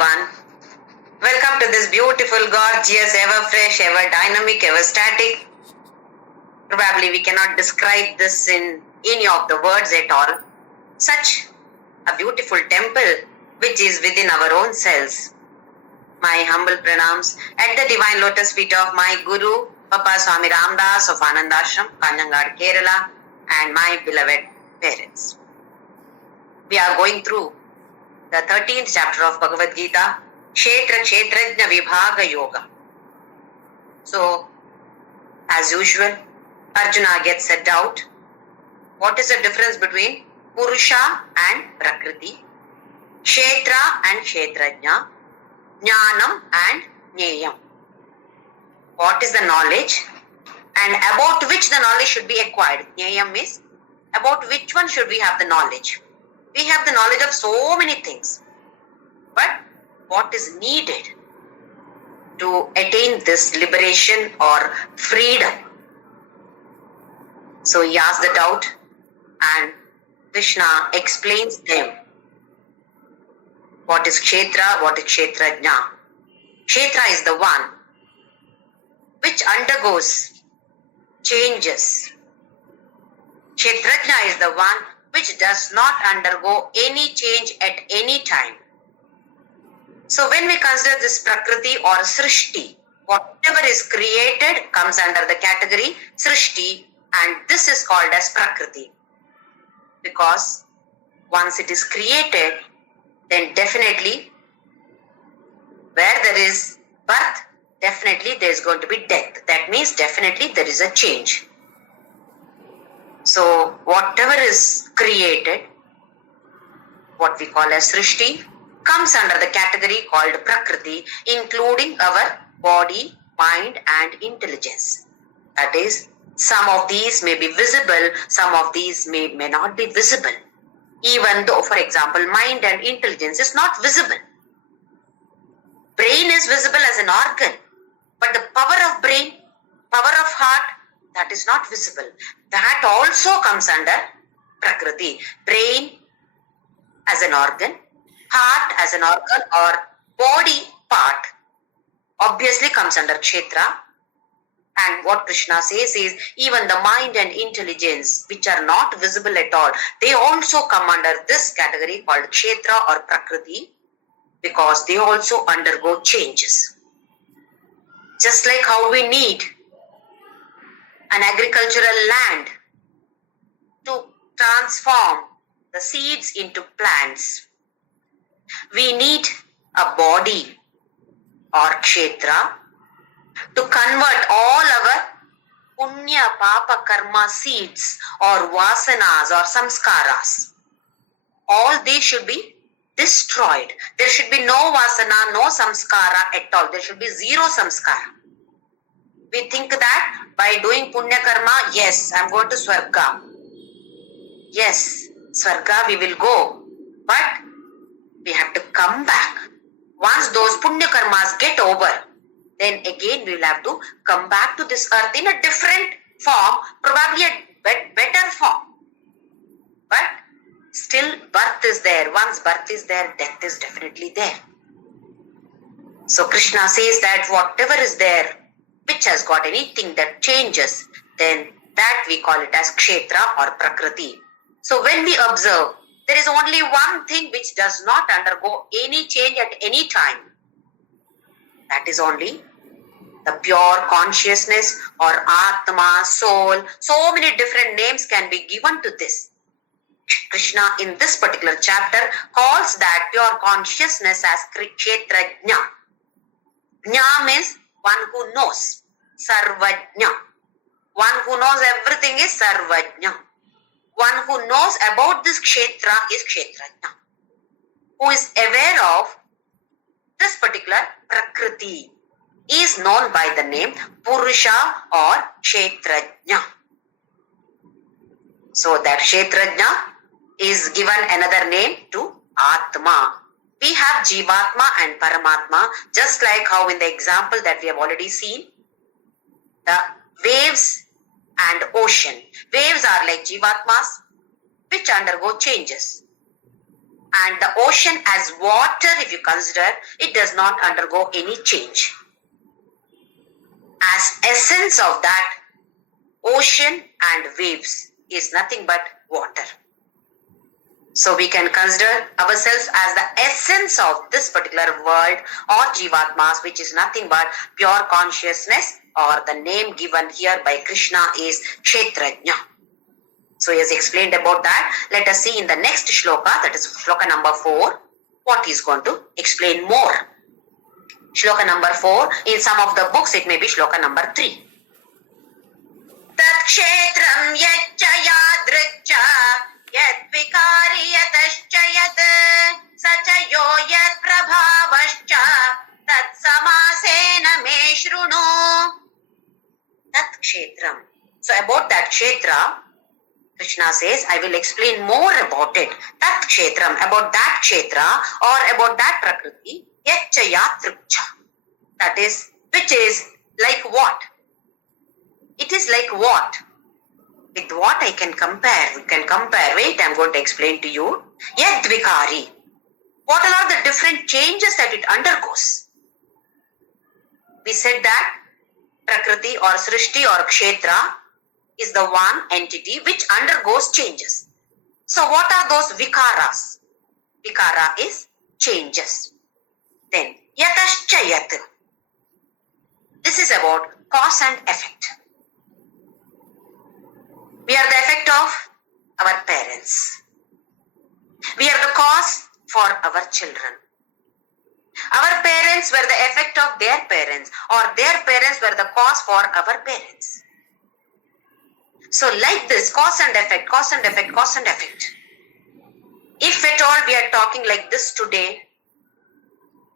everyone. Welcome to this beautiful, gorgeous, ever fresh, ever dynamic, ever static. Probably we cannot describe this in any of the words at all. Such a beautiful temple which is within our own selves. My humble pranams at the divine lotus feet of my Guru, Papa Swami Ramdas of Anandashram, Kanjangad, Kerala, and my beloved parents. We are going through the 13th chapter of Bhagavadgita, Kshetra Kshetrajna Vibhaga Yoga. So, as usual, Arjuna gets a doubt. What is the difference between Purusha and Prakriti, Kshetra and Kshetrajna, Jnanam and Jneyam? What is the knowledge and about which the knowledge should be acquired? Jneyam is about which one should we have the knowledge. We have the knowledge of so many things, but what is needed to attain this liberation or freedom? So he asks the doubt and Krishna explains them. What is Kshetra? What is Kshetrajna? Kshetra is the one which undergoes changes. Kshetrajna is the one which does not undergo any change at any time. So when we consider this Prakriti or Srishti, whatever is created comes under the category Srishti, and this is called as Prakriti. Because once it is created, then definitely where there is birth, definitely there is going to be death. That means definitely there is a change. So whatever is created, what we call as Srishti, comes under the category called Prakriti, including our body, mind and intelligence. That is, some of these may be visible, some of these may not be visible. Even though, for example, mind and intelligence is not visible. Brain is visible as an organ, but the power of brain, power of heart, that is not visible. That also comes under Prakriti. Brain as an organ, heart as an organ or body part obviously comes under Kshetra. And what Krishna says is even the mind and intelligence which are not visible at all, they also come under this category called Kshetra or Prakriti because they also undergo changes. Just like how we need an agricultural land to transform the seeds into plants, we need a body or Kshetra to convert all our punya, papa, karma seeds or vasanas or samskaras. All these should be destroyed. There should be no vasana, no samskara at all. There should be zero samskara. We think that by doing punya karma, yes, I am going to Swarga. Yes, Swarga we will go. But we have to come back. Once those punya karmas get over, then again we will have to come back to this earth in a different form, probably a better form. But still birth is there. Once birth is there, death is definitely there. So Krishna says that whatever is there, which has got anything that changes, then that we call it as Kshetra or Prakriti. So when we observe, there is only one thing which does not undergo any change at any time. That is only the pure consciousness or Atma, soul. So many different names can be given to this. Krishna in this particular chapter calls that pure consciousness as Kshetrajna. Jna means one who knows. Sarvajna. One who knows everything is Sarvajna. One who knows about this Kshetra is Kshetrajna. Who is aware of this particular Prakriti is known by the name Purusha or Kshetrajna. So that Kshetrajna is given another name to Atma. We have Jivatma and Paramatma, just like how in the example that we have already seen, the waves and ocean. Waves are like Jivatmas which undergo changes. And the ocean as water, if you consider, it does not undergo any change. As essence of that, ocean and waves is nothing but water. So we can consider ourselves as the essence of this particular world or Jivatmas, which is nothing but pure consciousness, or the name given here by Krishna is Kshetrajna. So he has explained about that. Let us see in the next shloka, that is shloka number 4, what he is going to explain more. Shloka number 4, in some of the books it may be shloka number 3. Tat kshetram yaccha yadricha yad vikari yatascha yad sacha yo yad prabhavascha tat samasena me shrunu. Tat kshetram. So about that kshetra, Krishna says, I will explain more about it. Tat kshetram, about that kshetra or about that prakriti, yaccha yadricha. That is, which is like what? It is like what? With what I can compare? We can compare. Wait, I am going to explain to you. Yad vikari. What are the different changes that it undergoes? We said that Prakriti or Srishti or Kshetra is the one entity which undergoes changes. So what are those vikaras? Vikara is changes. Then yatascha yat. This is about cause and effect. We are the effect of our parents. We are the cause for our children. Our parents were the effect of their parents, or their parents were the cause for our parents. So like this, cause and effect, cause and effect, cause and effect. If at all we are talking like this today,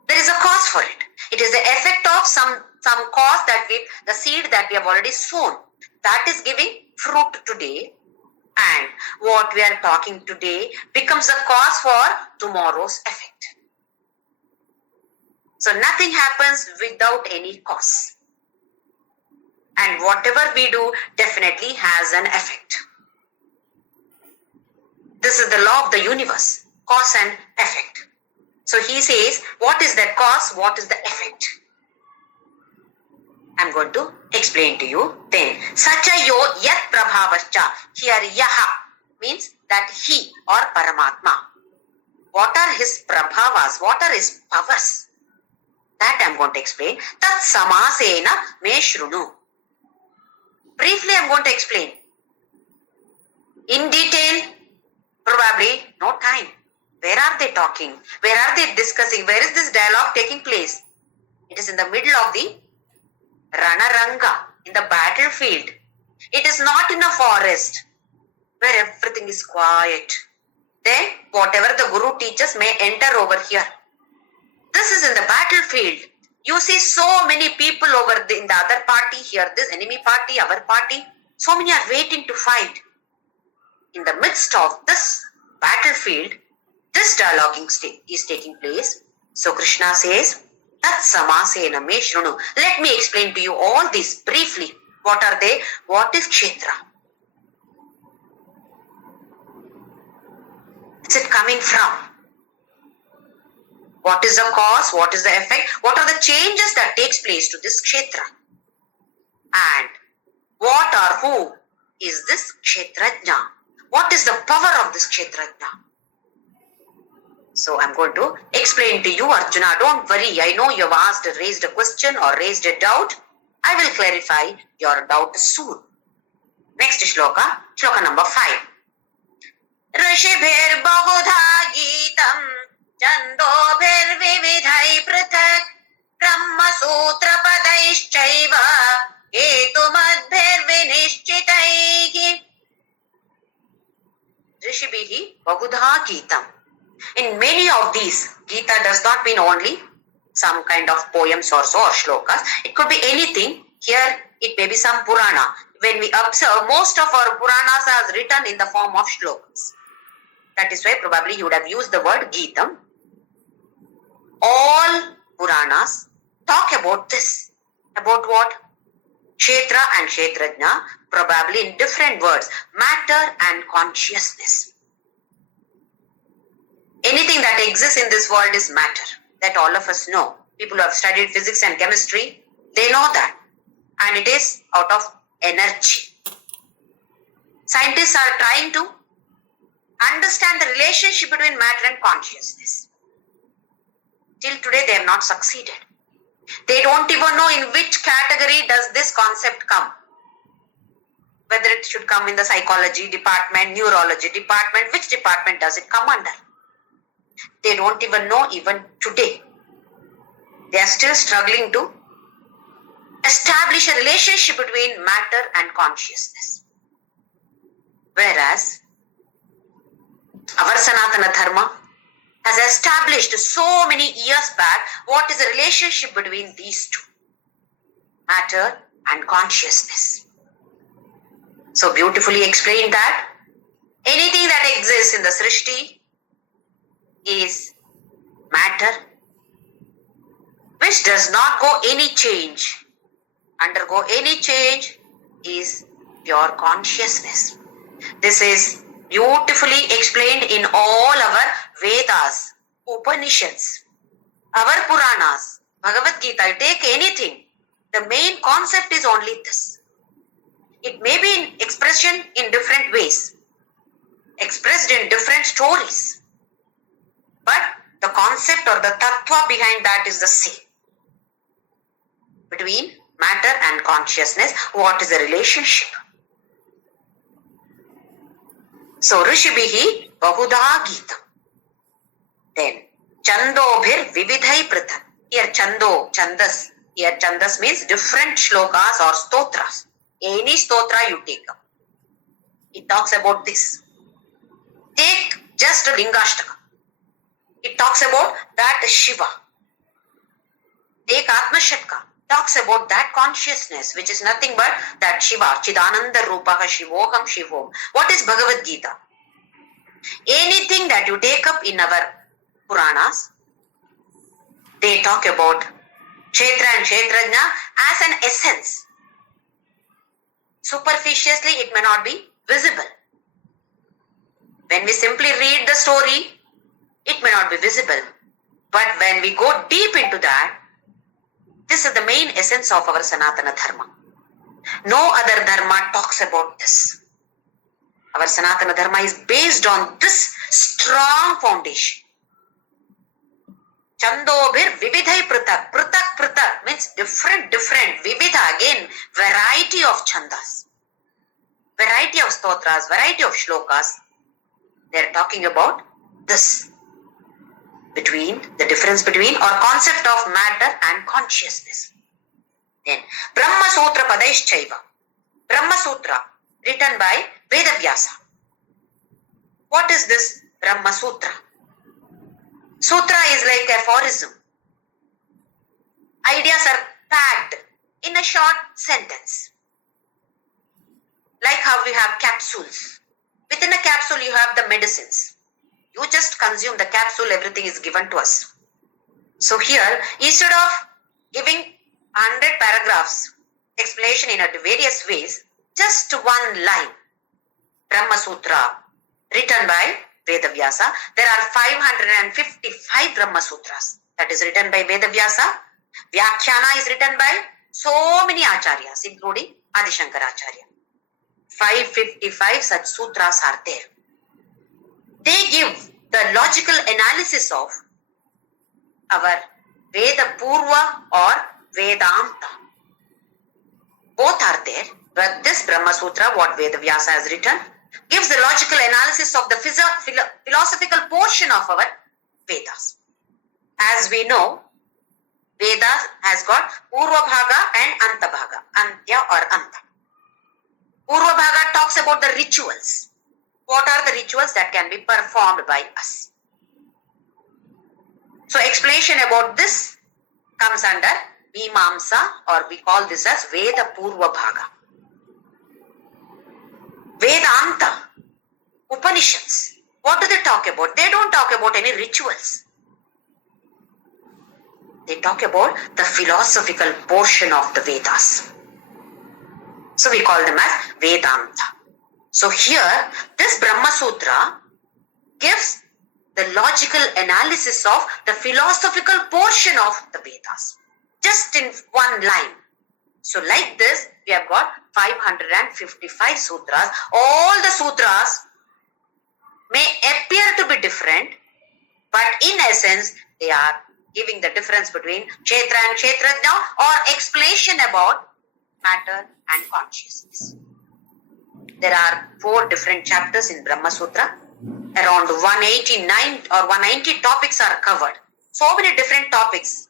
there is a cause for it. It is the effect of some cause that the seed that we have already sown. That is giving fruit today, and what we are talking today becomes the cause for tomorrow's effect. So nothing happens without any cause. And whatever we do definitely has an effect. This is the law of the universe, cause and effect. So he says, what is that cause? What is the effect? I'm going to explain to you then. Sacha yo yat prabhavascha. Here yaha means that he or Paramatma. What are his prabhavas? What are his powers? That I'm going to explain. Tat samasena me shrunu. Briefly I'm going to explain. In detail, probably no time. Where are they talking? Where are they discussing? Where is this dialogue taking place? It is in the middle of the Ranaranga, in the battlefield. It is not in a forest where everything is quiet. Then whatever the Guru teaches may enter over here. This is in the battlefield. You see so many people over in the other party here, this enemy party, our party. So many are waiting to fight. In the midst of this battlefield, this dialoguing is taking place. So Krishna says, Tat samasena me shrunu. Let me explain to you all this briefly. What are they? What is Kshetra? Is it coming from? What is the cause? What is the effect? What are the changes that takes place to this Kshetra? And what or who is this Kshetrajna? What is the power of this Kshetrajna? So I'm going to explain to you, Arjuna. Don't worry. I know you have raised a question or raised a doubt. I will clarify your doubt soon. Next shloka, shloka number 5. Rishibhir bahudha geetam chandobhir vividhai prathak brahma sutra padaishchaiva hetumadbhir vinishchitaihi. Rishibhihi bahudha geetam. In many of these, Gita does not mean only some kind of poems or so or shlokas. It could be anything. Here, it may be some Purana. When we observe, most of our Puranas are written in the form of shlokas. That is why probably you would have used the word Geetam. All Puranas talk about this. About what? Kshetra and Kshetrajna, probably in different words. Matter and consciousness. Anything that exists in this world is matter. That all of us know. People who have studied physics and chemistry, they know that. And it is out of energy. Scientists are trying to understand the relationship between matter and consciousness. Till today, they have not succeeded. They don't even know in which category does this concept come. Whether it should come in the psychology department, neurology department, which department does it come under? They don't even know even today. They are still struggling to establish a relationship between matter and consciousness. Whereas our Sanatana Dharma has established so many years back what is the relationship between these two, matter and consciousness. So beautifully explained that anything that exists in the Srishti is matter which does not undergo any change is pure consciousness. This is beautifully explained in all our Vedas, Upanishads, our Puranas, Bhagavadgita. Take anything. The main concept is only this. It may be in expression in different ways, expressed in different stories, but the concept or the tattva behind that is the same. Between matter and consciousness, what is the relationship? So, Rishibhihi Bahuda Gita. Then, Chandobhir Vividhai Prithak. Here, Chandas. Here, Chandas means different shlokas or stotras. Any stotra you take up. It talks about this. Take just a Lingashtaka. It talks about that Shiva. Take Atma Shatka. Talks about that consciousness, which is nothing but that Shiva, Chidananda Rupaha Shivoham Shivom. What is Bhagavad Gita? Anything that you take up in our Puranas, they talk about Kshetra and Kshetrajna as an essence. Superficially, it may not be visible. When we simply read the story, it may not be visible. But when we go deep into that, this is the main essence of our Sanatana Dharma. No other Dharma talks about this. Our Sanatana Dharma is based on this strong foundation. Chandobhir Vividhai Pratak. Pratak means different. Vividha, again, variety of chandas. Variety of stotras, variety of shlokas. They are talking about this. The difference between or concept of matter and consciousness. Then, Brahma Sutra Padaischaiva. Brahma Sutra, written by Vedavyasa. What is this Brahma Sutra? Sutra is like aphorism. Ideas are packed in a short sentence. Like how we have capsules. Within a capsule, you have the medicines. You just consume the capsule, everything is given to us. So here, instead of giving 100 paragraphs, explanation in various ways, just one line, Brahma Sutra, written by Vedavyasa. There are 555 Brahma Sutras that is written by Vedavyasa. Vyakhyana is written by so many acharyas, including Adi Shankaracharya. 555 such sutras are there. They give the logical analysis of our Veda Purva or Vedanta. Both are there, but this Brahma Sutra, what Vedavyasa has written, gives the logical analysis of the philosophical portion of our Vedas. As we know, Vedas has got Purva Bhaga and Anta Bhaga, Antya or Anta. Purva Bhaga talks about the rituals. What are the rituals that can be performed by us? So explanation about this comes under Mimamsa, or we call this as Veda Purva Bhaga. Vedanta, Upanishads, what do they talk about? They don't talk about any rituals. They talk about the philosophical portion of the Vedas. So we call them as Vedanta. So here, this Brahma Sutra gives the logical analysis of the philosophical portion of the Vedas, just in one line. So like this, we have got 555 sutras. All the sutras may appear to be different, but in essence, they are giving the difference between Kshetra and Kshetrajna, or explanation about matter and consciousness. There are 4 different chapters in Brahma Sutra. Around 189 or 190 topics are covered. So many different topics,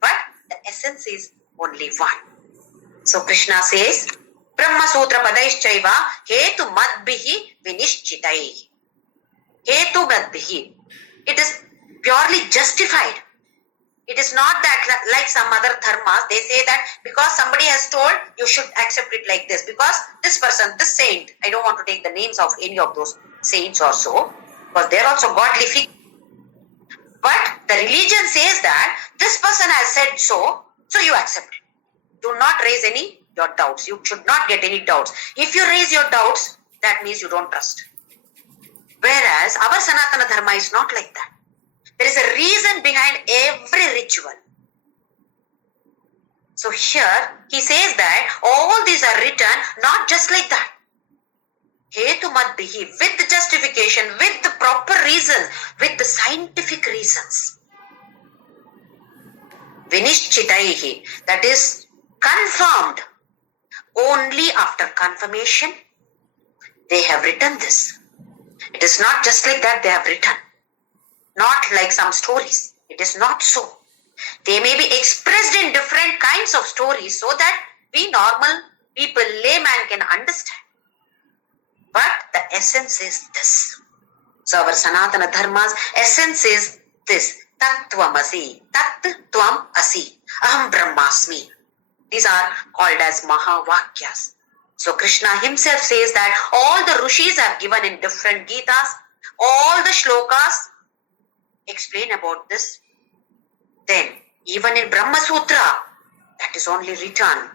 but the essence is only one. So Krishna says, Brahma Sutra Padaishchaiva Hetu Madbihi Vinishchitai. Hetu Madbihi. It is purely justified. It is not that like some other dharmas, they say that because somebody has told, you should accept it like this. Because this person, this saint, I don't want to take the names of any of those saints or so, because they are also godly figures. But the religion says that this person has said so, so you accept it. Do not raise any your doubts. You should not get any doubts. If you raise your doubts, that means you don't trust. Whereas our Sanatana Dharma is not like that. There is a reason behind every ritual. So here he says that all these are written not just like that. Hetu Madbihi, with the justification, with the proper reasons, with the scientific reasons. Vinishchitaihi, that is confirmed. Only after confirmation, they have written this. It is not just like that they have written. Not like some stories. It is not so. They may be expressed in different kinds of stories so that we normal people, layman can understand. But the essence is this. So our Sanatana Dharma's essence is this. Tattvamasi. Tat Tvam Asi. Aham Brahmasmi. These are called as Mahavakyas. So Krishna himself says that all the Rishis have given in different Gitas, all the Shlokas explain about this. Then even in Brahma Sutra, that is only written.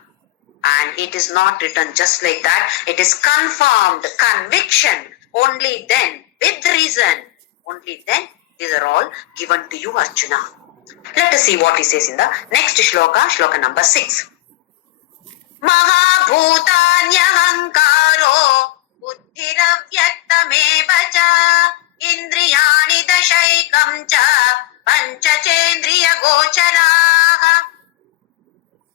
And it is not written just like that. It is confirmed, conviction. Only then, with reason, only then, these are all given to you, Arjuna. Let us see what he says in the next shloka, shloka number 6. Mahabhutanyahankaro buddhiravyaktameva cha indriyani dashaikam cha panchachendriya gocharaha.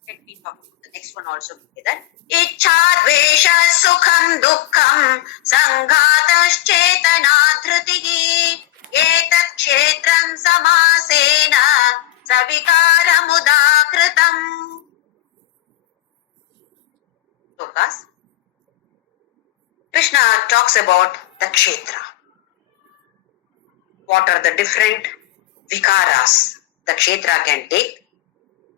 Let me talk about the next one also together. Ichchadvesha sukham dukkham sanghataschetana dhrutihi etat kshetram samasena savikaram udakritam. Shlokas. Krishna talks about the kshetra. What are the different vikaras the kshetra can take,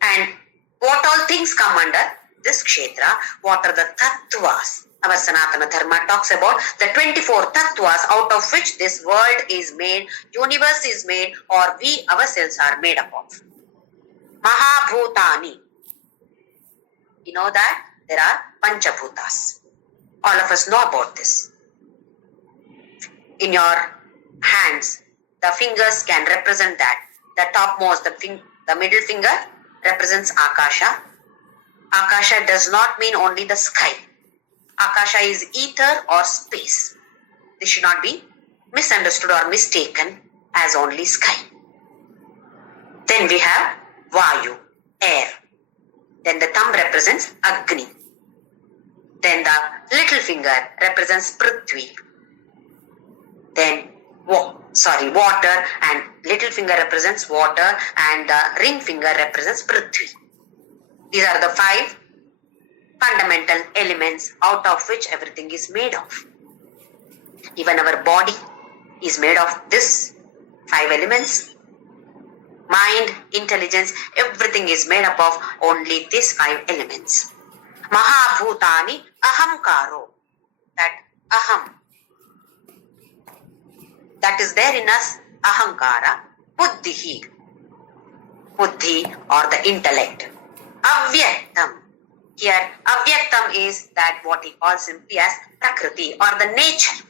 and what all things come under this kshetra? What are the tattvas? Our Sanatana Dharma talks about the 24 tattvas out of which this world is made, universe is made, or we ourselves are made up of. Mahabhutani. You know that there are Panchabhutas. All of us know about this. In your hands, the fingers can represent that. The topmost, the middle finger represents Akasha. Akasha does not mean only the sky. Akasha is ether or space. This should not be misunderstood or mistaken as only sky. Then we have Vayu, air. Then the thumb represents Agni. Then the little finger represents Prithvi. Then water, and little finger represents water, and the ring finger represents Prithvi. These are the 5 fundamental elements out of which everything is made of. Even our body is made of this 5 elements. Mind, intelligence, everything is made up of only these 5 elements. Mahabhutani ahamkaro. That aham, that is there in us, ahankara, buddhihi, buddhi or the intellect. Avyaktam. Here, avyaktam is that what he calls simply as prakriti or the nature.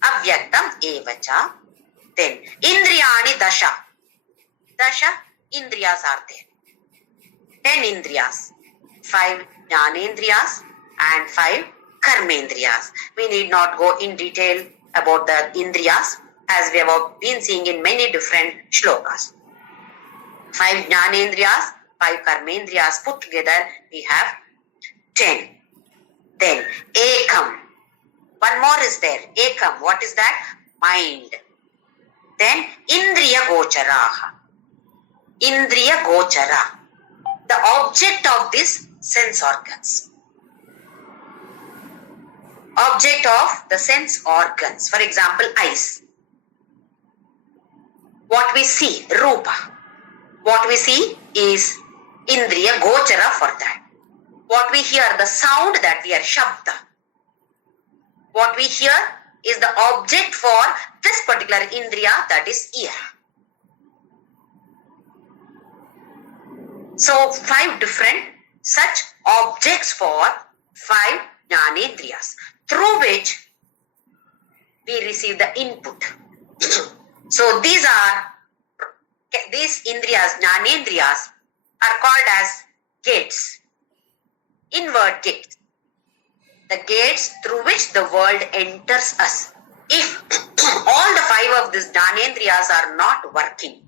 Avyaktam evacha. Then Indriyani Dasha. Dasha Indriyas are there. 10 Indriyas. 5 Jnanendriyas and 5 Karmendriyas. We need not go in detail about the Indriyas as we have been seeing in many different shlokas. 5 Jnanendriyas, 5 Karmendriyas put together we have 10. Then Ekam. One more is there. Ekam. What is that? Mind. Then Indriya Gocharaha. Indriya Gochara. The object of these sense organs. Object of the sense organs. For example, eyes. What we see, Rupa. What we see is Indriya Gochara for that. What we hear, the sound that we hear, Shabda. What we hear is the object for this particular Indriya, that is ear. So 5 different such objects for 5 Jnanendriyas, through which we receive the input. So these Indriyas, Jnanendriyas, are called as gates, inward gates. The gates through which the world enters us. If all the 5 of these Jnanendriyas are not working,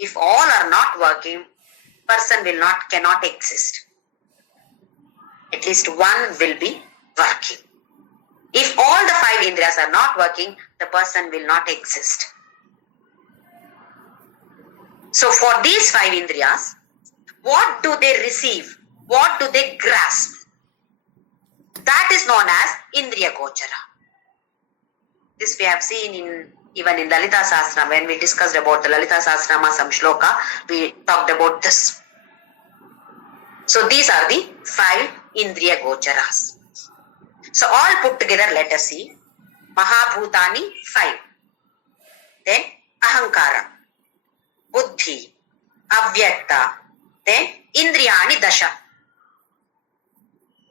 if all are not working, person cannot exist. At least one will be working. If all the 5 Indriyas are not working, the person will not exist. So for these 5 Indriyas, what do they receive? What do they grasp? That is known as Indriya Gochara. This we have seen even in Lalita Sahasranama. When we discussed about the Lalita Sahasranama, some shloka, we talked about this. So these are the 5 Indriya Gocharas. So all put together, let us see. Mahabhutani 5. Then Ahankara, Buddhi, Avyakta, then Indriyani Dasha.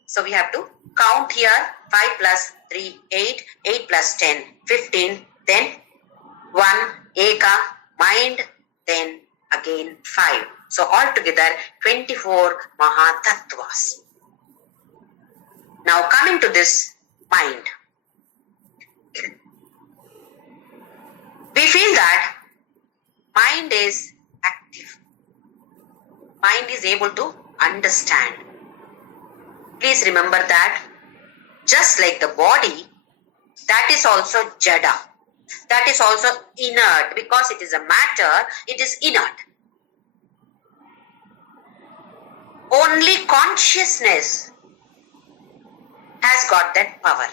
So we have to count here 5 plus 3, 8, 8 plus 10, 15, then 1, Eka, mind, then again 5. So altogether 24 Mahatattvas. Now coming to this mind. We feel that mind is active. Mind is able to understand. Please remember that just like the body, that is also jada. That is also inert. Because it is a matter, it is inert. Only consciousness has got that power.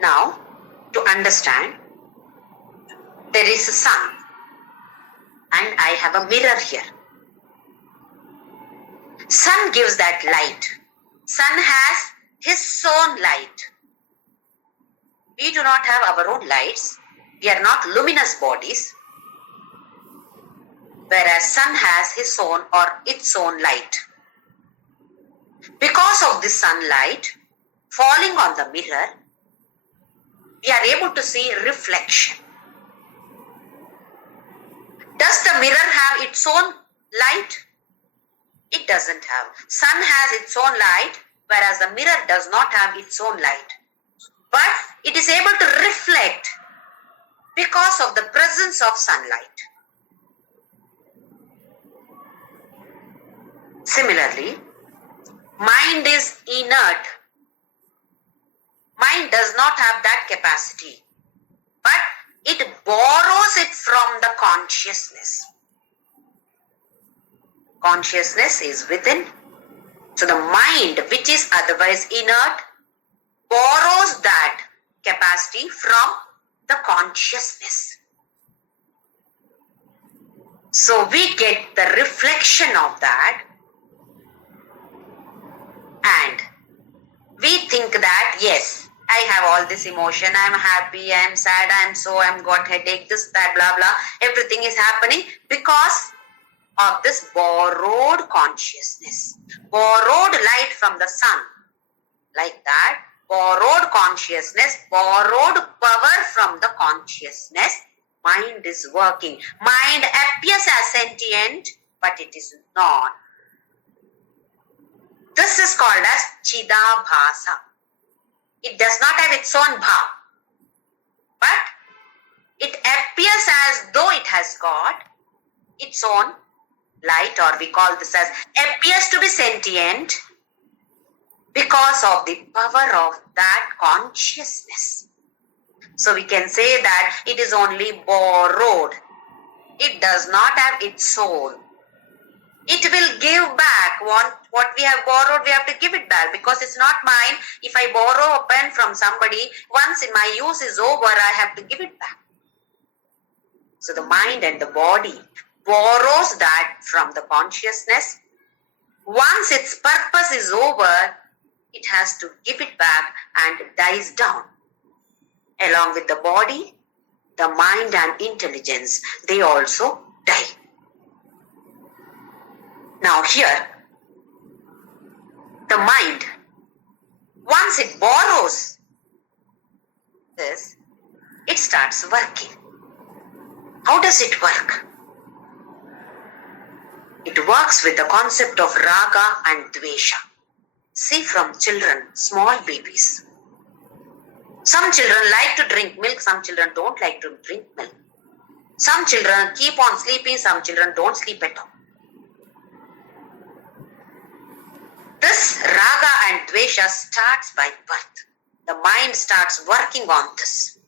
Now, to understand, there is a sun and I have a mirror here. Sun gives that light. Sun has his own light. We do not have our own lights. We are not luminous bodies. Whereas sun has his own or its own light. Because of this sunlight falling on the mirror, we are able to see reflection. Does the mirror have its own light? It doesn't have. Sun has its own light, whereas the mirror does not have its own light. But it is able to reflect because of the presence of sunlight. Similarly, mind is inert. Mind does not have that capacity, but it borrows it from the consciousness. Consciousness is within. So the mind, which is otherwise inert, borrows that capacity from the consciousness. So we get the reflection of that, and we think that yes, I have all this emotion, I am happy, I am sad, I am so, I am got headache, this, that, blah, blah. Everything is happening because of this borrowed consciousness, borrowed light from the sun. Like that, borrowed consciousness, borrowed power from the consciousness. Mind is working. Mind appears as sentient, but it is not. This is called as Chidabhasa. It does not have its own bhav, but it appears as though it has got its own light, or we call this as appears to be sentient because of the power of that consciousness. So we can say that it is only borrowed. It does not have its soul. It will give back what we have borrowed. We have to give it back because it's not mine. If I borrow a pen from somebody, once my use is over, I have to give it back. So the mind and the body borrows that from the consciousness. Once its purpose is over, it has to give it back and dies down. Along with the body, the mind and intelligence, they also die. Now here, the mind, once it borrows this, it starts working. How does it work? It works with the concept of raga and dvesha. See, from children, small babies. Some children like to drink milk, some children don't like to drink milk. Some children keep on sleeping, some children don't sleep at all. This raga and dvesha starts by birth. The mind starts working on this.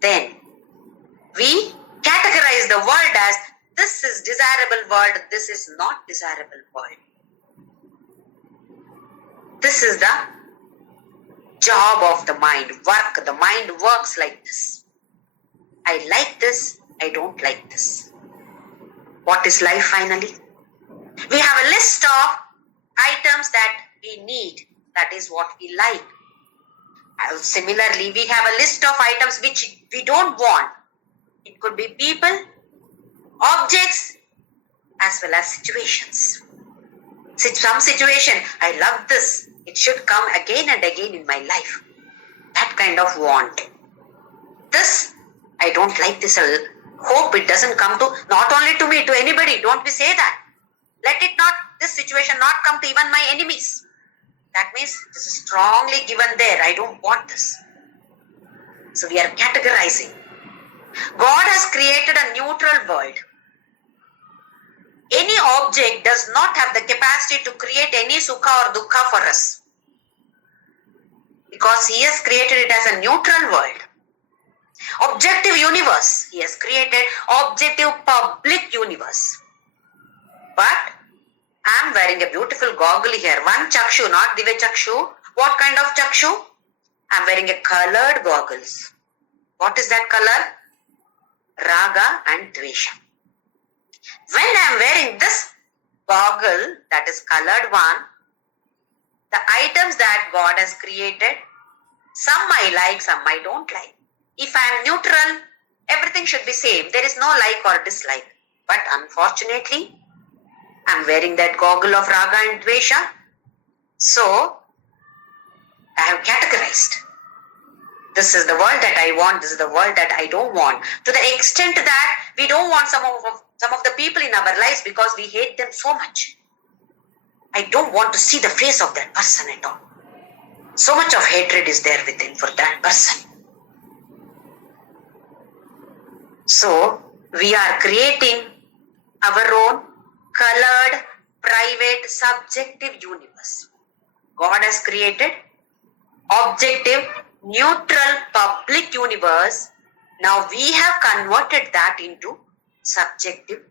Then we categorize the world as this is desirable world, this is not desirable world. This is the job of the mind, work. The mind works like this. I like this, I don't like this. What is life finally? We have a list of items that we need. That is what we like. Similarly, we have a list of items which we don't want. It could be people, objects, as well as situations. Some situation, I love this. It should come again and again in my life. That kind of want. This, I don't like this. I hope it doesn't come to, not only to me, to anybody. Don't we say that? Let it not, this situation not come to even my enemies. That means this is strongly given there. I don't want this. So we are categorizing. God has created a neutral world. Any object does not have the capacity to create any sukha or dukkha for us. Because He has created it as a neutral world. Objective universe. He has created objective public universe. But I am wearing a beautiful goggle here. One chakshu, not dive chakshu. What kind of chakshu? I am wearing a colored goggles. What is that color? Raga and dvesha. When I am wearing this goggle, that is colored one, the items that God has created, some I like, some I don't like. If I am neutral, everything should be same. There is no like or dislike. But unfortunately, I am wearing that goggle of raga and dvesha. So, I have categorized. This is the world that I want, this is the world that I don't want. To the extent that we don't want some of the people in our lives because we hate them so much. I don't want to see the face of that person at all. So much of hatred is there within for that person. So, we are creating our own colored, private, subjective universe. God has created objective, neutral, public universe. Now we have converted that into subjective,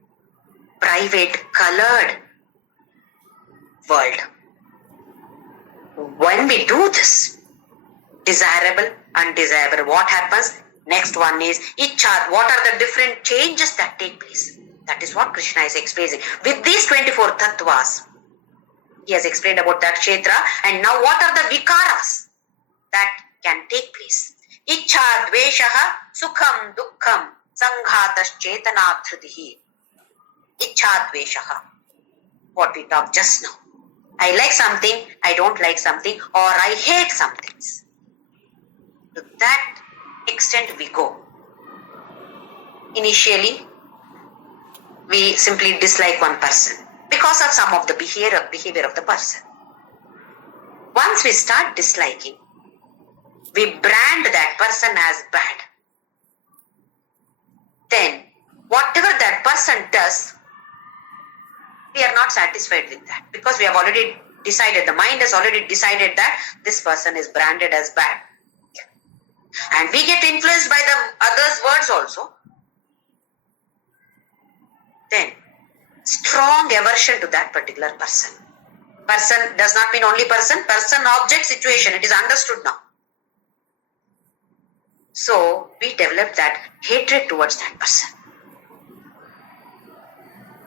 private, colored world. When we do this, desirable, undesirable, what happens? Next one is Ichha. What are the different changes that take place? That is what Krishna is explaining. With these 24 tattvas, he has explained about that kshetra. And now what are the vikaras that can take place? Ichha, dveshaha, sukham, dukkham, sanghatas, chetana, dhridihi. Ichha, dveshaha. What we talked just now. I like something, I don't like something, or I hate some things. To that extent we go. Initially, we simply dislike one person because of some of the behavior of the person. Once we start disliking, we brand that person as bad. Then, whatever that person does, we are not satisfied with that because we have already decided, the mind has already decided that this person is branded as bad. And we get influenced by the others' words also. Then, strong aversion to that particular person. Person does not mean only person, object, situation. It is understood now. So, we develop that hatred towards that person.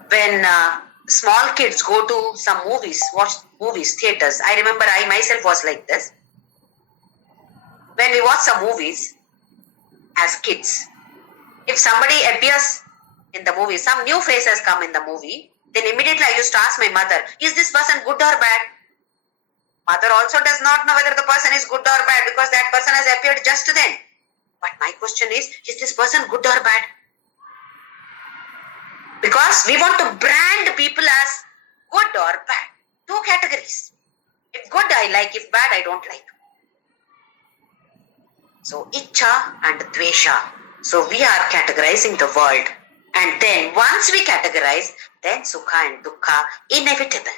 When small kids go to some movies, watch movies, theaters, I remember I myself was like this. When we watch some movies as kids, if somebody appears in the movie, some new face has come in the movie, then immediately I used to ask my mother, is this person good or bad? Mother also does not know whether the person is good or bad because that person has appeared just then. But my question is this person good or bad? Because we want to brand people as good or bad. Two categories. If good I like, if bad I don't like. So Icha and Dvesha. So we are categorizing the world. And then once we categorize, then Sukha and Dukkha inevitable.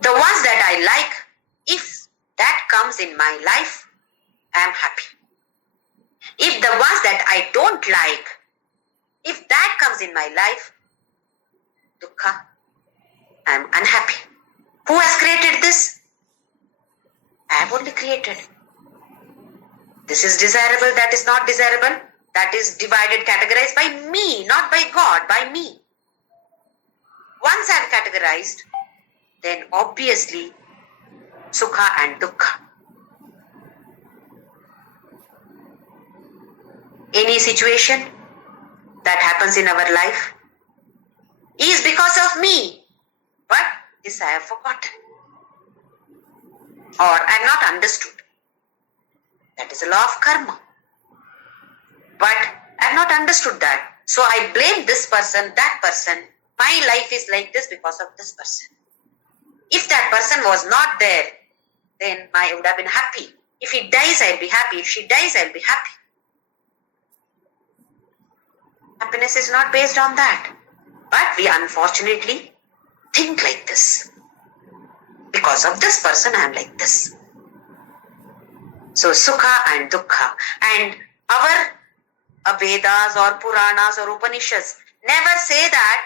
The ones that I like, if that comes in my life, I am happy. If the ones that I don't like, if that comes in my life, Dukkha, I am unhappy. Who has created this? I have only created. This is desirable, that is not desirable. That is divided, categorized by me, not by God, by me. Once I have categorized, then obviously Sukha and Dukkha. Any situation that happens in our life is because of me, but this I have forgotten or I have not understood. That is a law of karma. But I have not understood that. So I blame this person, that person. My life is like this because of this person. If that person was not there, then I would have been happy. If he dies, I'll be happy. If she dies, I'll be happy. Happiness is not based on that. But we unfortunately think like this. Because of this person, I am like this. So Sukha and Dukkha. And our Vedas or Puranas or Upanishads never say that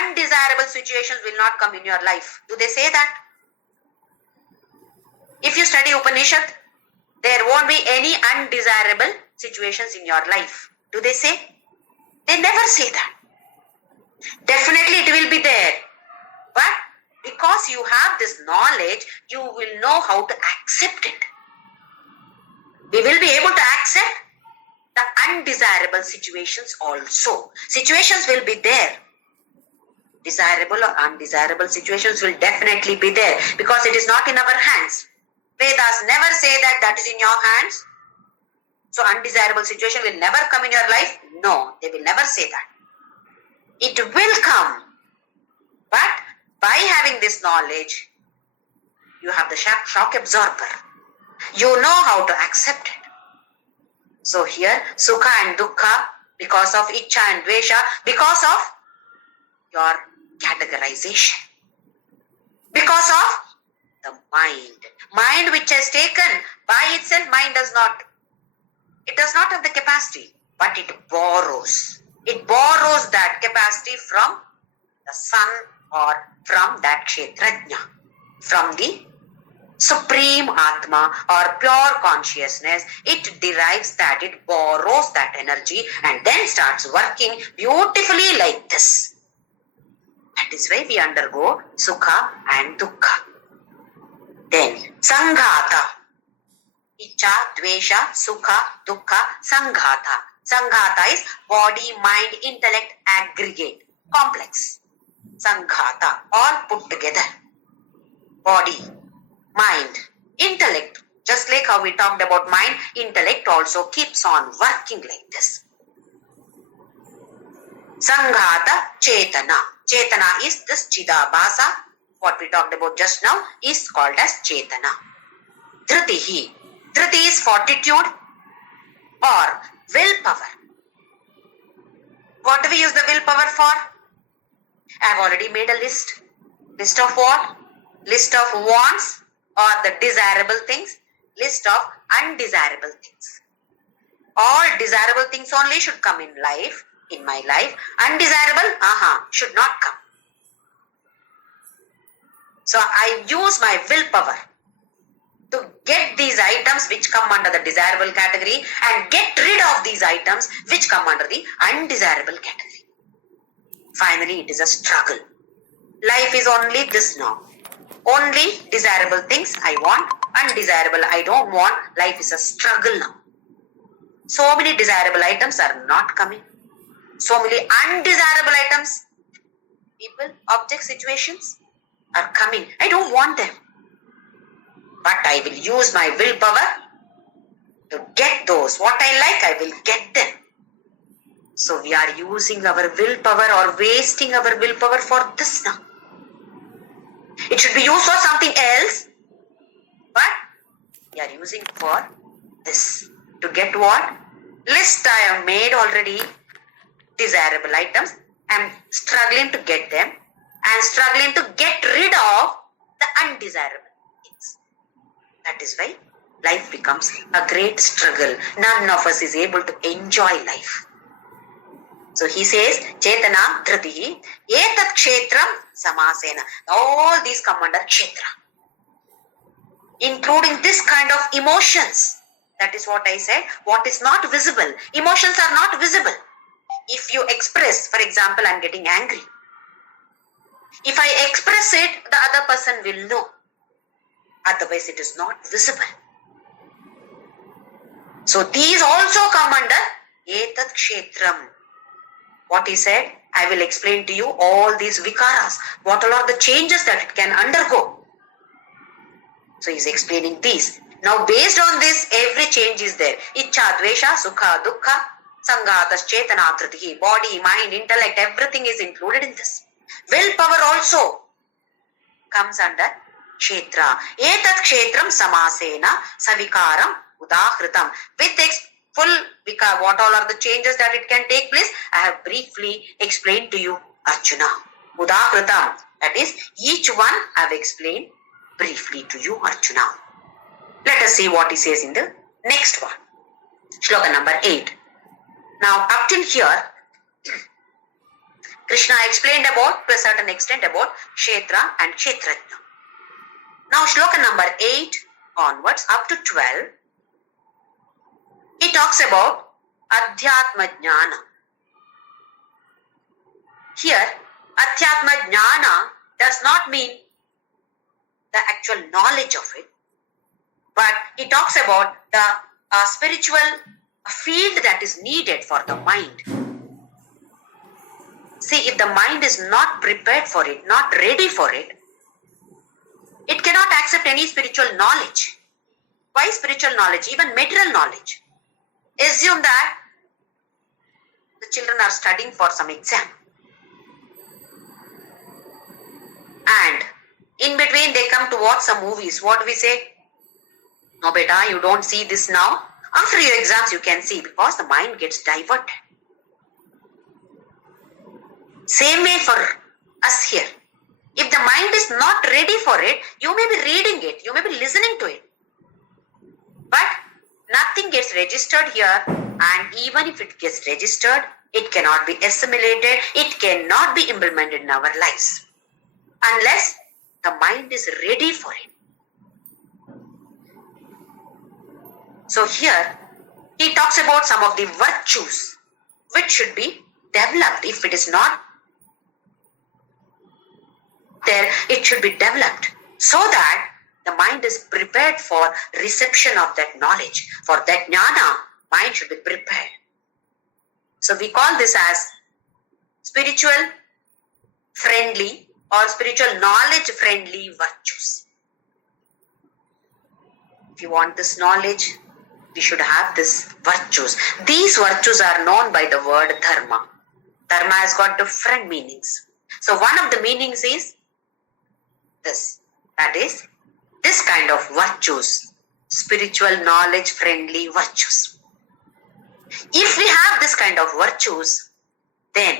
undesirable situations will not come in your life. Do they say that? If you study Upanishad, there won't be any undesirable situations in your life. Do they say? They never say that. Definitely it will be there. But because you have this knowledge, you will know how to accept it. We will be able to accept the undesirable situations also. Situations will be there. Desirable or undesirable situations will definitely be there because it is not in our hands. Vedas never say that that is in your hands. So undesirable situation will never come in your life. No, they will never say that. It will come. But by having this knowledge, you have the shock absorber. You know how to accept it. So here, Sukha and Dukkha, because of Icha and Dvesha, because of your categorization. Because of the mind. Mind which has taken by itself, mind does not. It does not have the capacity, but it borrows. It borrows that capacity from the sun or from that Kshetrajna, from the Supreme Atma or pure consciousness. It derives that, it borrows that energy and then starts working beautifully like this. That is why we undergo Sukha and Dukkha. Then Sanghata. Icha, Dvesha, Sukha, Dukkha, Sanghata. Sanghata is body, mind, intellect, aggregate, complex. Sanghata, all put together. Body, mind, intellect. Just like how we talked about mind, intellect also keeps on working like this. Sanghata Chetana. Chetana is this Chidabhasa. What we talked about just now is called as Chetana. Dhritihi. Dhriti is fortitude or willpower. What do we use the willpower for? I have already made a list. List of what? List of wants or the desirable things. List of undesirable things. All desirable things only should come in life, in my life. Undesirable, should not come. So I use my willpower to get these items which come under the desirable category and get rid of these items which come under the undesirable category. Finally, it is a struggle. Life is only this now. Only desirable things I want, undesirable I don't want. Life is a struggle now. So many desirable items are not coming. So many undesirable items, people, objects, situations are coming. I don't want them. But I will use my willpower to get those. What I like, I will get them. So we are using our willpower or wasting our willpower for this now. It should be used for something else, but we are using for this. To get what? List I have made already. Desirable items. I am struggling to get them. I am struggling to get rid of the undesirable things. That is why life becomes a great struggle. None of us is able to enjoy life. So he says, Chetana Dhritihi Etat Kshetram Samasena. All these come under Kshetra. Including this kind of emotions. That is what I said. What is not visible. Emotions are not visible. If you express, for example, I am getting angry. If I express it, the other person will know. Otherwise, it is not visible. So these also come under Etat Kshetram. What he said, I will explain to you all these vikaras. What all are the changes that it can undergo. So he is explaining these. Now based on this, every change is there. Ichcha, Dvesha, Sukha, Dukkha, Sanghatas, Chetana, Dhritihi, body, mind, intellect, everything is included in this. Willpower also comes under Kshetra. Etat Kshetram Samasena Savikaram Udahritam. With full vikar, what all are the changes that it can take place, I have briefly explained to you, Arjuna. Udahritam. That is, each one I have explained briefly to you, Arjuna. Let us see what he says in the next one. Shloka number 8. Now, up till here, Krishna explained about, to a certain extent, about Kshetra and Kshetrajna. Now, Shloka number 8 onwards, up to 12, he talks about Adhyatma Jnana. Here, Adhyatma Jnana does not mean the actual knowledge of it, but he talks about the spiritual field that is needed for the mind. See, if the mind is not prepared for it, not ready for it, it cannot accept any spiritual knowledge. Why spiritual knowledge? Even material knowledge. Assume that the children are studying for some exam. And in between they come to watch some movies. What do we say? No, beta, you don't see this now. After your exams you can see, because the mind gets diverted. Same way for us here. If the mind is not ready for it, you may be reading it, you may be listening to it. But nothing gets registered here, and even if it gets registered, it cannot be assimilated, it cannot be implemented in our lives. Unless the mind is ready for it. So here, he talks about some of the virtues which should be developed. If it is not there, it should be developed so that the mind is prepared for reception of that knowledge. For that jnana, mind should be prepared. So we call this as spiritual friendly or spiritual knowledge friendly virtues. If you want this knowledge, we should have these virtues. These virtues are known by the word dharma. Dharma has got different meanings. So one of the meanings is this. That is, this kind of virtues, spiritual knowledge friendly virtues. If we have this kind of virtues, then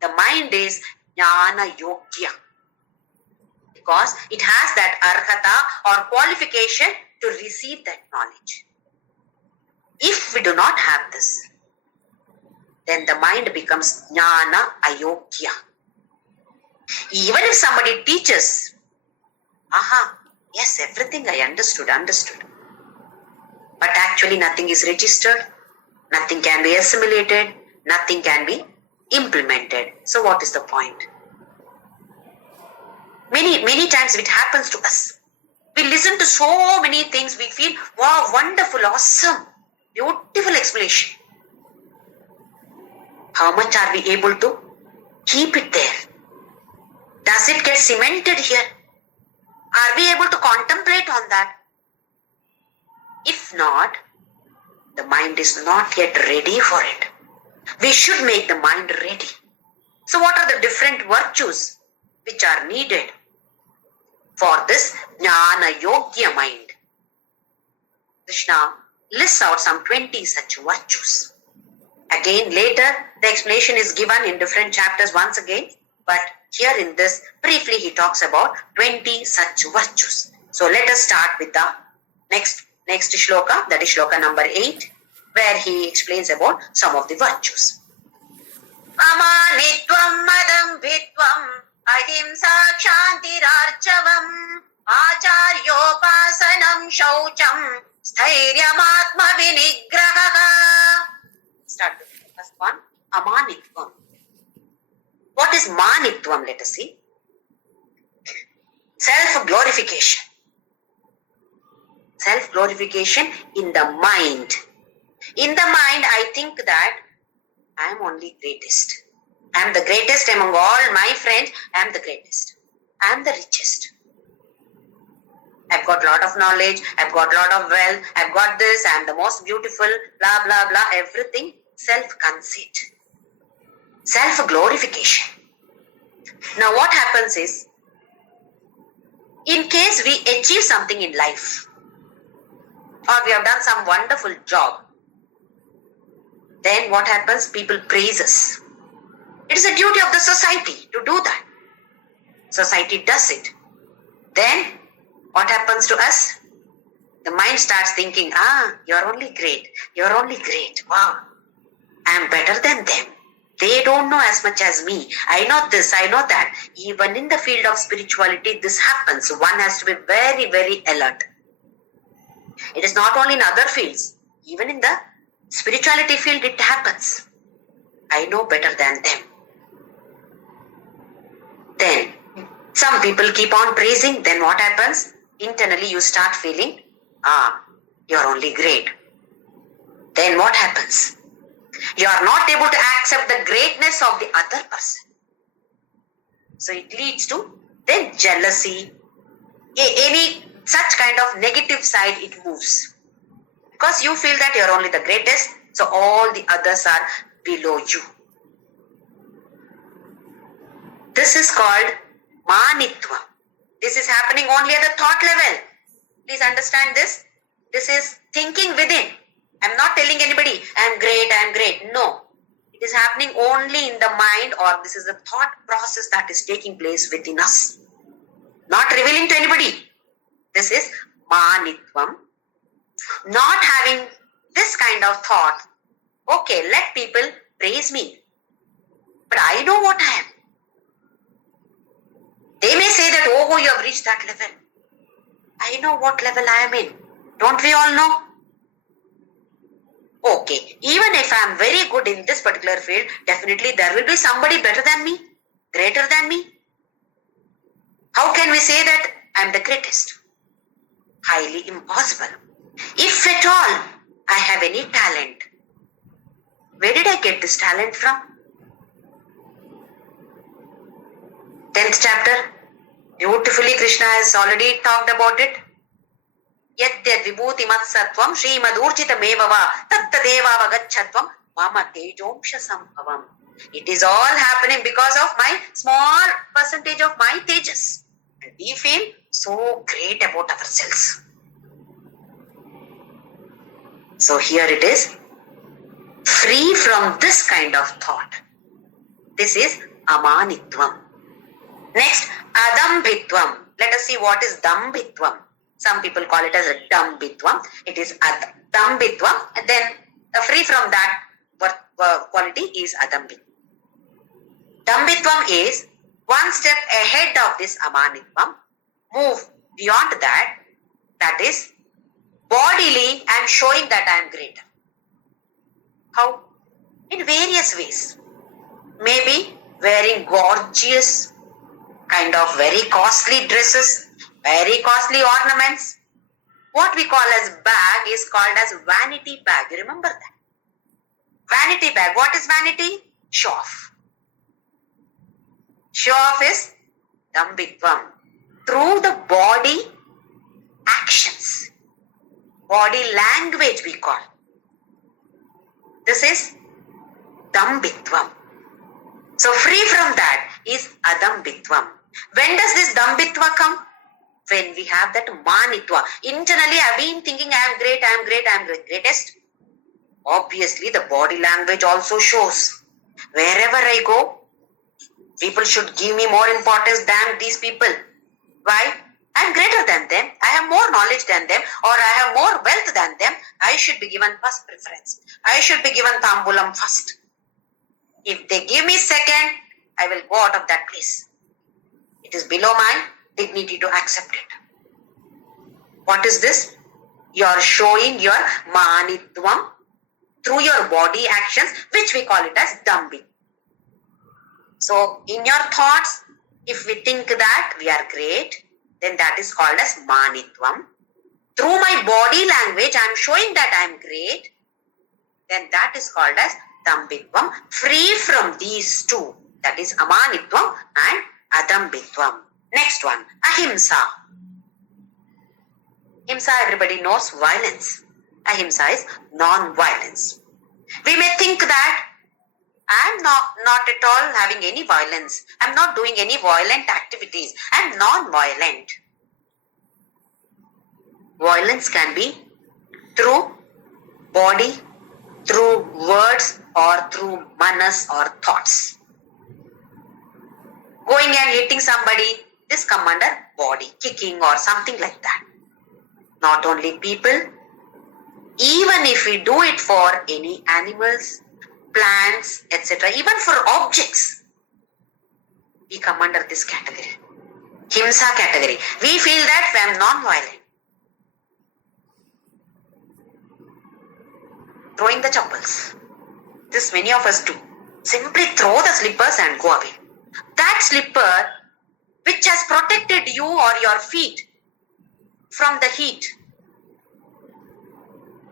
the mind is jnana yogya, because it has that arhata or qualification to receive that knowledge. If we do not have this, then the mind becomes jnana ayogya. Even if somebody teaches, yes, everything I understood. But actually nothing is registered, nothing can be assimilated, nothing can be implemented. So what is the point? Many times it happens to us. We listen to so many things, we feel, wow, wonderful, awesome, beautiful explanation. How much are we able to keep it there? Does it get cemented here? Are we able to contemplate on that? If not, the mind is not yet ready for it. We should make the mind ready. So what are the different virtues which are needed for this jnana yogya mind? Krishna lists out some 20 such virtues. Again, later the explanation is given in different chapters once again, but here in this, briefly he talks about 20 such virtues. So let us start with the next shloka, that is shloka number 8, where he explains about some of the virtues. Amanitvam madambhitvam ahimsa kshantirarchavam acharyopasanam shaucham sthairyam vinigraha. Start with the first one, amanitvam. What is manitvam? Let us see. Self-glorification. Self-glorification in the mind. In the mind, I think that I am only greatest. I am the greatest among all my friends. I am the greatest. I am the richest. I've got a lot of knowledge. I've got a lot of wealth. I've got this. I am the most beautiful. Blah, blah, blah. Everything. Self-conceit. Self-glorification. Now what happens is, in case we achieve something in life, or we have done some wonderful job, then what happens? People praise us. It is a duty of the society to do that. Society does it. Then what happens to us? The mind starts thinking, you're only great. You're only great. Wow. I am better than them. They don't know as much as me. I know this, I know that. Even in the field of spirituality, this happens. One has to be very, very alert. It is not only in other fields. Even in the spirituality field, it happens. I know better than them. Then, some people keep on praising. Then what happens? Internally, you start feeling, you're only great. Then what happens? You are not able to accept the greatness of the other person. So it leads to then jealousy, any such kind of negative side it moves. Because you feel that you are only the greatest, so all the others are below you. This is called manitva. This is happening only at the thought level. Please understand this. This is thinking within. I am not telling anybody, I am great. No. It is happening only in the mind, or this is the thought process that is taking place within us. Not revealing to anybody. This is manitvam. Not having this kind of thought. Okay, let people praise me. But I know what I am. They may say that, oh, you have reached that level. I know what level I am in. Don't we all know? Okay, even if I am very good in this particular field, definitely there will be somebody better than me, greater than me. How can we say that I am the greatest? Highly impossible. If at all I have any talent, where did I get this talent from? 10th chapter. Beautifully Krishna has already talked about it. Yatyad vibhuti matsatvam srimadurchitamevava tattadevavagachatvam mama tejomsha sambhavam. It is all happening because of my small percentage of my tejas. And we feel so great about ourselves. So here it is. Free from this kind of thought. This is amanitvam. Next, adambhitvam. Let us see what is dambhitvam. Some people call it as a dambhitvam. It is dambhitvam, and then free from that quality is adambhitvam. Dambhitvam is one step ahead of this amanitvam. Move beyond that. That is bodily I am showing that I am greater. How? In various ways. Maybe wearing gorgeous, kind of very costly dresses, very costly ornaments. What we call as bag is called as vanity bag. You remember that? Vanity bag. What is vanity? Show off. Show off is dambhitvam. Through the body actions. Body language we call. This is dambhitvam. So free from that is adambhitvam. When does this dambhitva come? When we have that manitva. Internally I have been thinking I am great, I am great, I am greatest. Obviously the body language also shows. Wherever I go, people should give me more importance than these people. Why? I am greater than them. I have more knowledge than them, or I have more wealth than them. I should be given first preference. I should be given tambulam first. If they give me second, I will go out of that place. It is below my dignity to accept it. What is this? You are showing your manitvam through your body actions, which we call it as dambhitvam. So in your thoughts, if we think that we are great, then that is called as manitvam. Through my body language, I am showing that I am great, then that is called as dambhitvam. Free from these two, that is amanitvam and adambhitvam. Next one, ahimsa. Himsa, everybody knows violence. Ahimsa is non-violence. We may think that I am not at all having any violence. I am not doing any violent activities. I am non-violent. Violence can be through body, through words, or through manas or thoughts. Going and hitting somebody, this come under body, kicking or something like that. Not only people, even if we do it for any animals, plants, etc., even for objects, we come under this category. Himsa category. We feel that I am non-violent. Throwing the chappals. This many of us do. Simply throw the slippers and go away. That slipper which has protected you or your feet from the heat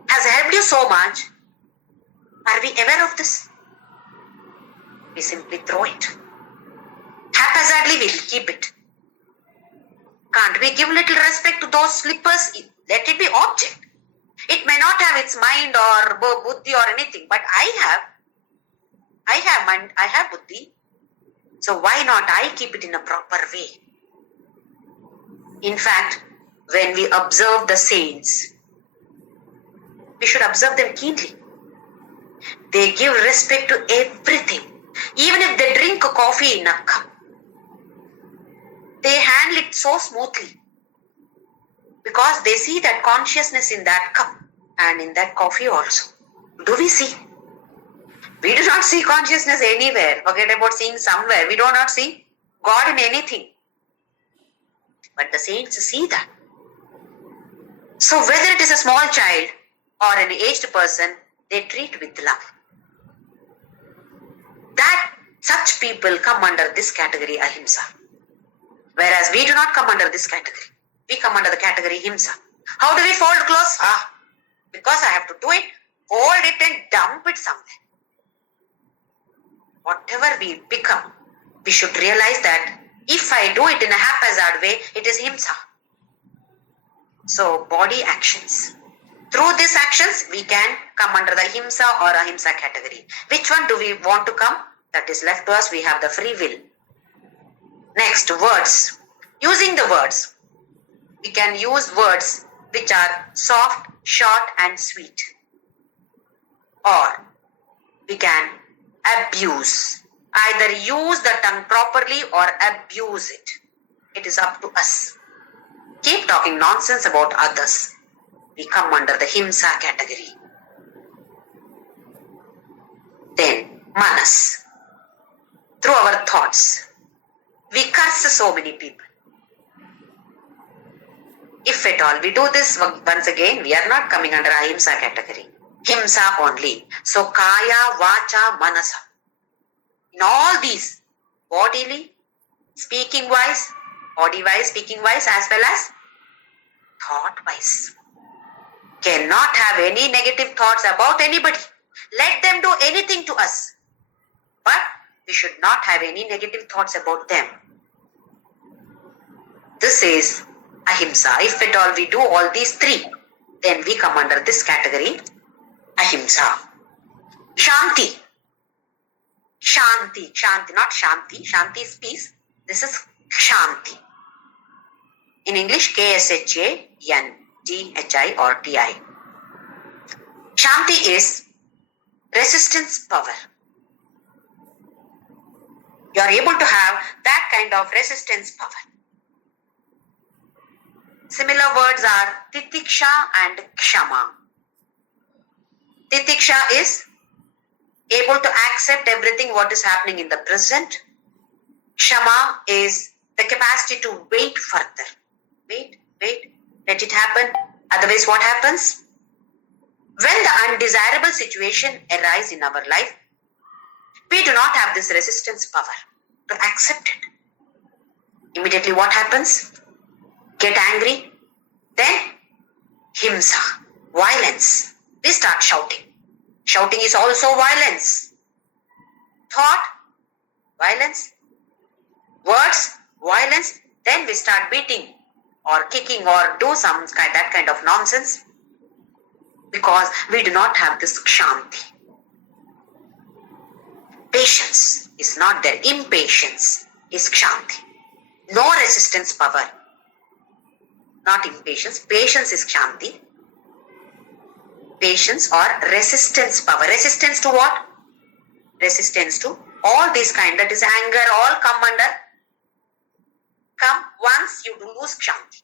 has helped you so much. Are we aware of this? We simply throw it. Haphazardly we will keep it. Can't we give little respect to those slippers? Let it be object. It may not have its mind or buddhi or anything, but I have mind, I have buddhi. So why not I keep it in a proper way? In fact, when we observe the saints, we should observe them keenly. They give respect to everything. Even if they drink a coffee in a cup, they handle it so smoothly because they see that consciousness in that cup and in that coffee also. Do we see? We do not see consciousness anywhere. Forget about seeing somewhere. We do not see God in anything. But the saints see that. So whether it is a small child or an aged person, they treat with love. That such people come under this category ahimsa. Whereas we do not come under this category. We come under the category himsa. How do we fold clothes? Because I have to do it, fold it and dump it somewhere. Whatever we become, we should realize that If I do it in a haphazard way, it is himsa. So body actions. Through these actions, we can come under the himsa or ahimsa category. Which one do we want to come? That is left to us. We have the free will. Next, words. Using the words. We can use words which are soft, short and sweet. Or we can abuse. Either use the tongue properly or abuse it. It is up to us. Keep talking nonsense about others. We come under the himsa category. Then, manas. Through our thoughts, we curse so many people. If at all we do this, once again, we are not coming under ahimsa category. Himsa only. So, kaya, vacha, manasa. In all these, bodily, speaking wise, body wise, speaking wise, as well as thought wise. Cannot have any negative thoughts about anybody. Let them do anything to us. But we should not have any negative thoughts about them. This is ahimsa. If at all we do all these three, then we come under this category, ahimsa. Shanti. Shanti. Shanti, not shanti. Shanti is peace. This is shanti. In English, KSHANTHI or TI. Shanti is resistance power. You are able to have that kind of resistance power. Similar words are titiksha and kshama. Titiksha is able to accept everything what is happening in the present. Kshama is the capacity to wait further. Wait, let it happen. Otherwise, what happens? When the undesirable situation arises in our life, we do not have this resistance power to accept it. Immediately what happens? Get angry. Then himsa, violence. We start shouting. Shouting is also violence. Thought, violence. Words, violence. Then we start beating or kicking or do that kind of nonsense because we do not have this shanti. Patience is not there. Impatience is shanti. No resistance power. Not impatience. Patience is shanti. Patience or resistance power. Resistance to what? Resistance to all these kind, that is anger, all come under. Come once you lose shanti.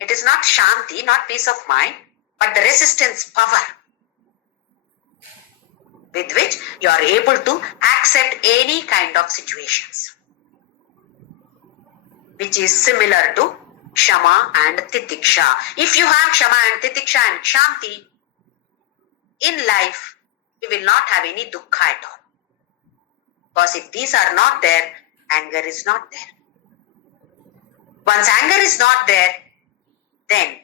It is not shanti, not peace of mind, but the resistance power with which you are able to accept any kind of situations, which is similar to kshama and titiksha. If you have kshama and titiksha and shanti, in life, you will not have any dukkha at all. Because if these are not there, anger is not there. Once anger is not there, then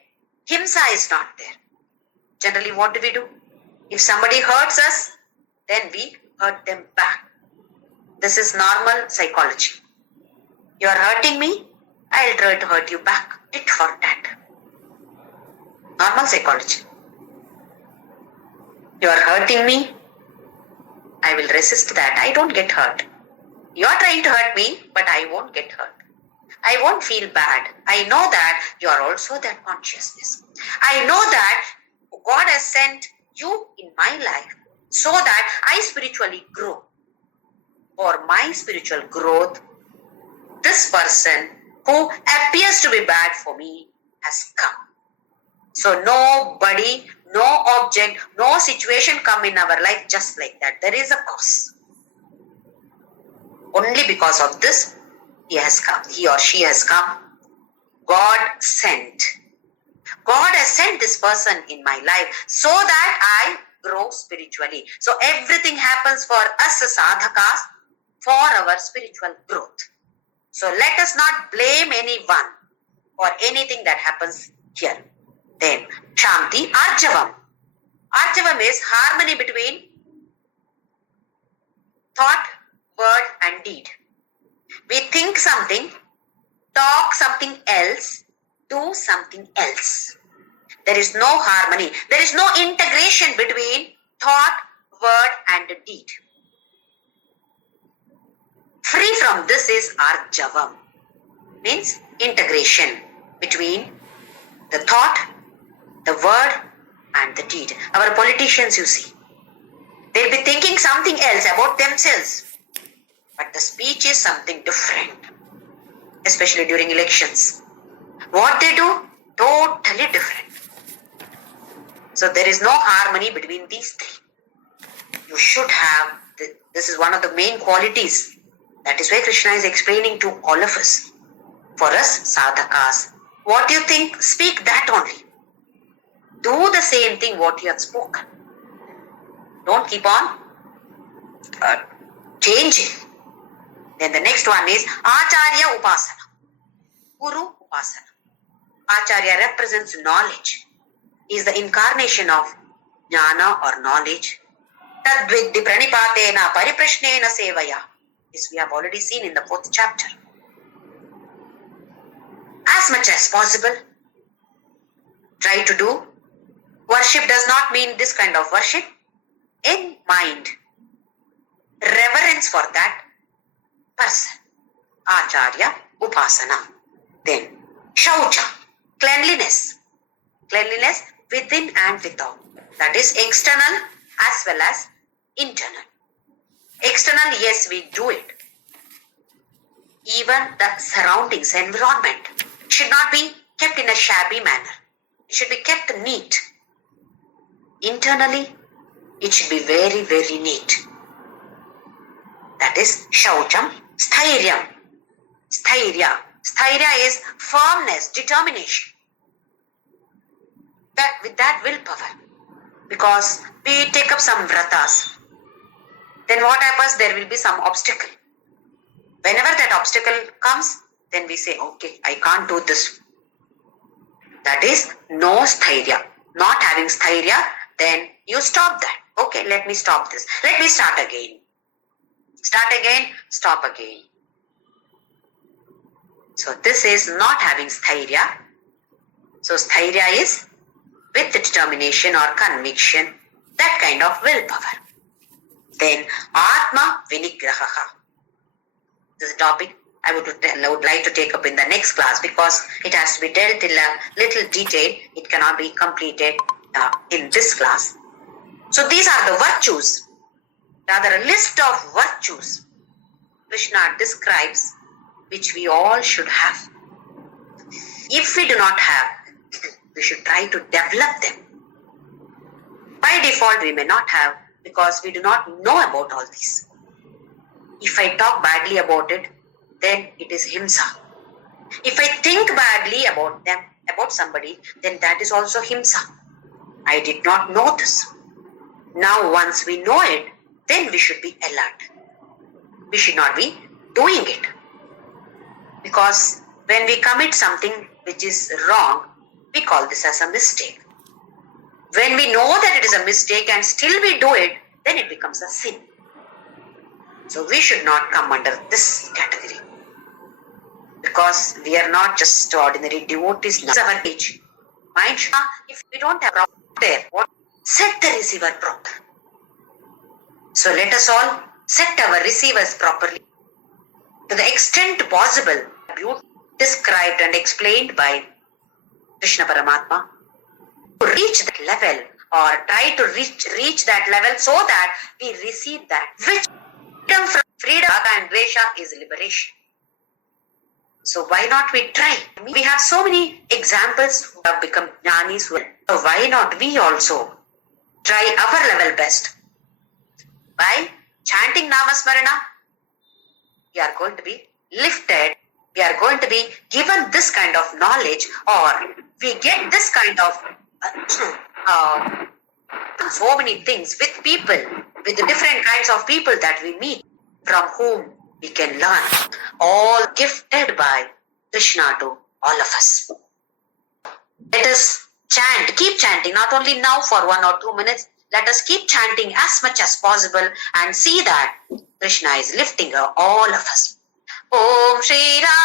himsa is not there. Generally, what do? If somebody hurts us, then we hurt them back. This is normal psychology. You are hurting me, I'll try to hurt you back. Tit for tat. Normal psychology. You are hurting me, I will resist that. I don't get hurt. You are trying to hurt me, but I won't get hurt. I won't feel bad. I know that you are also that consciousness. I know that God has sent you in my life so that I spiritually grow. For my spiritual growth, this person who appears to be bad for me has come. So nobody, no object, no situation come in our life just like that. There is a cause. Only because of this, he has come, he or she has come. God sent. God has sent this person in my life so that I grow spiritually. So everything happens for us as sadhakas for our spiritual growth. So let us not blame anyone for anything that happens here. Then Shanti, Arjavam. Arjavam is harmony between thought, word and deed. We think something, talk something else, do something else. There is no harmony. There is no integration between thought, word and deed. Free from this is Arjavam. Means integration between the thought, the word and the deed. Our politicians, you see, they'll be thinking something else about themselves. But the speech is something different, especially during elections. What they do, totally different. So there is no harmony between these three. You should have, this is one of the main qualities. That is why Krishna is explaining to all of us. For us, sadhakas, what you think, speak that only. Do the same thing what you have spoken. Don't keep on changing. Then the next one is Acharya Upasana. Guru Upasana. Acharya represents knowledge. He is the incarnation of jnana or knowledge. Tadviddi pranipatena pariprashnena sevaya. This we have already seen in the 4th chapter. As much as possible, try to do. Worship does not mean this kind of worship. In mind, reverence for that person. Acharya Upasana. Then Shaucha, cleanliness. Cleanliness within and without. That is external as well as internal. External, yes, we do it. Even the surroundings, environment should not be kept in a shabby manner. It should be kept neat. Internally, it should be very, very neat. That is Shaucham. Sthiryam. Sthirya. Sthirya is firmness, determination. With that willpower. Because we take up some vratas. Then what happens? There will be some obstacle. Whenever that obstacle comes, then we say, okay, I can't do this. That is no sthirya. Not having sthirya, then you stop that. Okay, let me stop this. Let me start again. Start again, stop again. So this is not having sthirya. So sthirya is with determination or conviction, that kind of willpower. Then Atma Vinigraha. This is a topic I would like to take up in the next class because it has to be dealt in a little detail. It cannot be completed in this class. So these are the virtues, rather a list of virtues Krishna describes which we all should have. If we do not have, we should try to develop them. By default, we may not have because we do not know about all these. If I talk badly about it, then it is himsa. If I think badly about them, about somebody, then that is also himsa. I did not know this. Now once we know it, then we should be alert. We should not be doing it. Because when we commit something which is wrong, we call this as a mistake. When we know that it is a mistake and still we do it, then it becomes a sin. So we should not come under this category. Because we are not just ordinary devotees. It's our age. Mind, if we don't have proper there, set the receiver proper. So let us all set our receivers properly. To the extent possible, described and explained by Krishna Paramatma, to reach that level or try to reach that level so that we receive that which freedom and Dvesha is liberation. So why not we try? We have so many examples who have become jnanis. So why not we also try our level best? By chanting Namasmarana, we are going to be lifted. We are going to be given this kind of knowledge, or we get this kind of so many things with people, with the different kinds of people that we meet, from whom we can learn, all gifted by Krishna to all of us. Let us chant, keep chanting, not only now for 1 or 2 minutes, let us keep chanting as much as possible and see that Krishna is lifting all of us. Om Shri Ram